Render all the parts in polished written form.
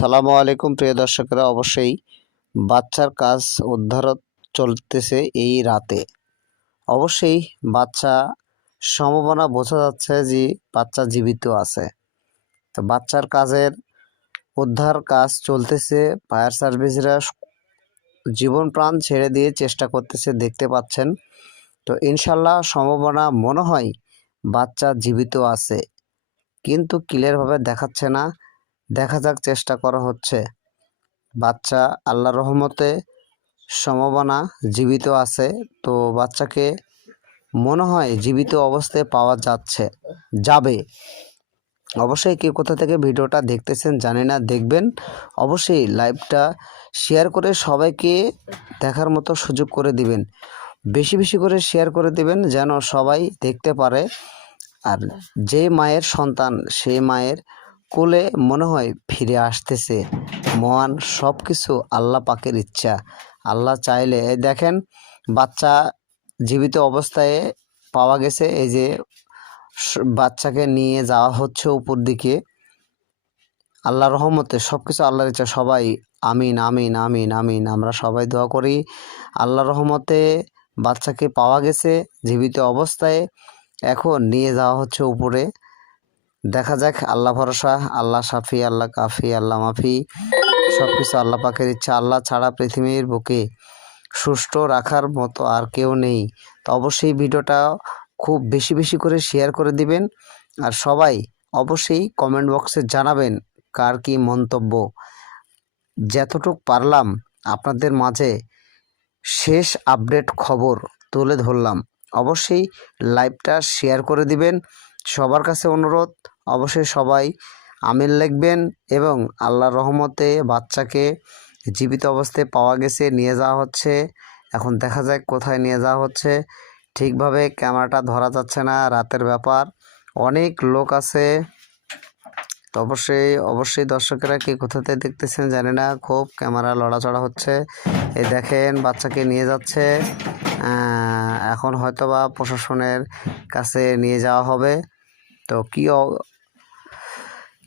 আসসালামু আলাইকুম প্রিয় দর্শকরা, অবশ্যই বাচ্চার কাজ উদ্ধার চলতেছে এই রাতে। অবশ্যই বাচ্চা সম্ভাবনা বোঝা যাচ্ছে যে বাচ্চা জীবিত আছে। তো বাচ্চার কাজের উদ্ধার কাজ চলতেছে, ফায়ার সার্ভিসরা জীবন প্রাণ ছেড়ে দিয়ে চেষ্টা করতেছে, দেখতে পাচ্ছেন। তো ইনশাল্লাহ সম্ভাবনা মনে হয় বাচ্চা জীবিত আছে, কিন্তু ক্লিয়ারভাবে দেখাচ্ছে না। দেখা যাক, চেষ্টা করা হচ্ছে। বাচ্চা আল্লাহর রহমতে সম্ভাবনা জীবিত আছে। তো বাচ্চাকে মনে হয় জীবিত অবস্থায় পাওয়া যাবে। অবশ্যই কে কোথা থেকে ভিডিওটা দেখতেছেন জানি না, দেখবেন অবশ্যই। লাইভটা শেয়ার করে সবাইকে দেখার মতো সুযোগ করে দিবেন, বেশি বেশি করে শেয়ার করে দিবেন যেন সবাই দেখতে পারে। আর যে মায়ের সন্তান, সেই মায়ের কোলে মনে হয় ফিরে আসতেছে। মহান সব কিছু আল্লাহ পাকের ইচ্ছা। আল্লাহ চাইলে দেখেন বাচ্চা জীবিত অবস্থায় পাওয়া গেছে। এই যে বাচ্চাকে নিয়ে যাওয়া হচ্ছে উপর দিকে। আল্লাহর রহমতে সব কিছু আল্লাহর ইচ্ছা। সবাই আমিন আমিন আমিন আমিন, আমরা সবাই দোয়া করি। আল্লাহর রহমতে বাচ্চাকে পাওয়া গেছে জীবিত অবস্থায়। এখন নিয়ে যাওয়া হচ্ছে উপরে। দেখা যাক, আল্লাহ ভরসা, আল্লাহ সাফি, আল্লাহ কাফি, আল্লাহ মাফি। সব কিছু আল্লাহ পাকের ইচ্ছা। আল্লাহ ছাড়া পৃথিবীর বুকে সুষ্ঠু রাখার মতো আর কেউ নেই। তো অবশ্যই ভিডিওটা খুব বেশি বেশি করে শেয়ার করে দিবেন। আর সবাই অবশ্যই কমেন্ট বক্সে জানাবেন কার কি মন্তব্য। যতটুক পারলাম আপনাদের মাঝে শেষ আপডেট খবর তুলে ধরলাম। অবশ্যই লাইভটা শেয়ার করে দিবেন। সবার কাছে অনুরোধ, অবশ্যই সবাই আমিন লিখবেন। এবং আল্লাহর রহমতে বাচ্চাকে জীবিত অবস্থায় পাওয়া গেছে, নিয়ে যাওয়া হচ্ছে। এখন দেখা যাক কোথায় নিয়ে যাওয়া হচ্ছে। ঠিকভাবে ক্যামেরাটা ধরা যাচ্ছে না, রাতের ব্যাপার, অনেক লোক আছে। তো অবশ্যই দর্শকেরা কে কোথাতে দেখতেছেন জানি না, খুব ক্যামেরা লড়াচড়া হচ্ছে। এই দেখেন বাচ্চাকে নিয়ে যাচ্ছে। এখন হয়তোবা প্রশাসনের কাছে নিয়ে যাওয়া হবে। তো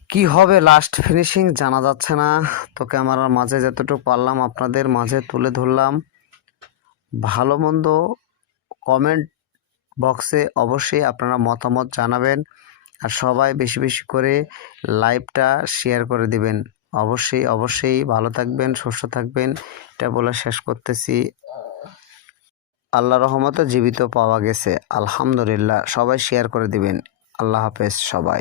কি হবে লাস্ট ফিনিশিং জানা যাচ্ছে না। তো ক্যামেরার মাঝে যতটুকু পারলাম আপনাদের মাঝে তুলে ধরলাম। ভালো মন্দ কমেন্ট বক্সে অবশ্যই আপনারা মতামত জানাবেন। আর সবাই বেশি বেশি করে লাইভটা শেয়ার করে দিবেন। অবশ্যই ভালো থাকবেন, সুস্থ থাকবেন, এটা বলে শেষ করতেছি। আল্লাহ রহমতে জীবিত পাওয়া গেছে, আলহামদুলিল্লাহ। সবাই শেয়ার করে দিবেন। আল্লাহ হাফেজ সবাই।